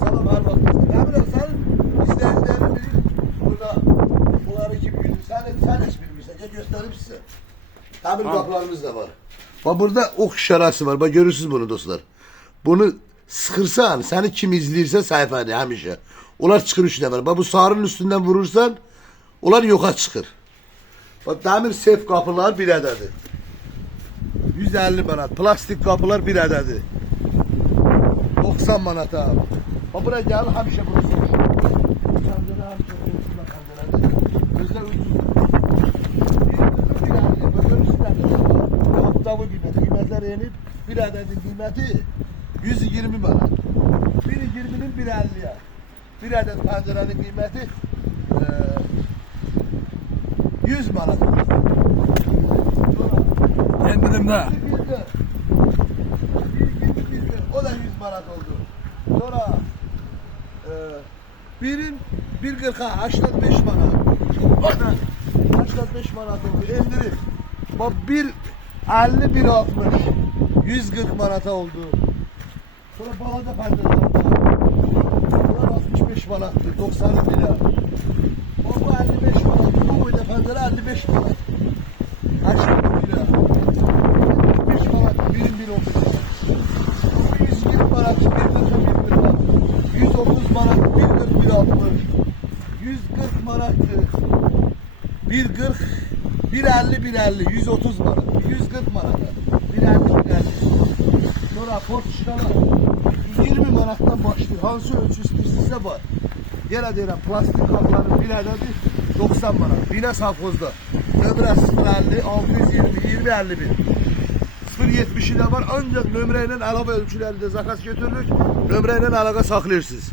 Salam her vakit. Ne bileyim sen izleyicilerin bilir. Burada bunları kim bilir. Sen hiç bilmişsin. Gel göstereyim size. Tamir kaplarımız da var. Bak burada ok işaresi var. Bak görürsünüz bunu dostlar. Bunu sıkırsan seni kim izleyirse sayfada hemşe. Onlar çıkır üç defa. Bak bu sarının üstünden vurursan onlar yoka çıkır. Bak demir sef kapılar bir adedi. 150 manat. Plastik kapılar bir adedi. 90 manata. Bak buraya gel hemşe burası. Gözler ucuz. Kaptavı kıymetler yenip bir adetin kıymeti 120 manat. Biri 20'nin biri 50'ye. Bir adet pencerenin kıymeti 100 manat. Kendim de. O da 100 manat oldu. Sonra birin 1.40'a 85 manat. Bakın 85 manat oldu. Eldirim. Bak 1.50 1.60 140 manata oldu. Sonra balada pencereler. Bunlar 65 manattı. 90 lira. Bak bu 55 manat. Bu boyda pencere 55 manat. 80 lira. 5 manat. Birin 1.30. 120 manat. 1.40 manat. 130 manat. 1.40 1.60. 140 manat. 1.40 1.50 130 manat. 140 manat. 1.50 Sonra portuşkalar 20 manattan başlıyor. Hansı ölçü istiyorsa var. Yine deyirəm plastik kapların bir adedi 90 manat. Bine safkozda. Nömrə 050 620 20 51. 070 ilə var. Ancaq nömrə ilə əlavə ölçülərində zakas götürülür. Nömrə ilə əlaqə saxlayırsınız.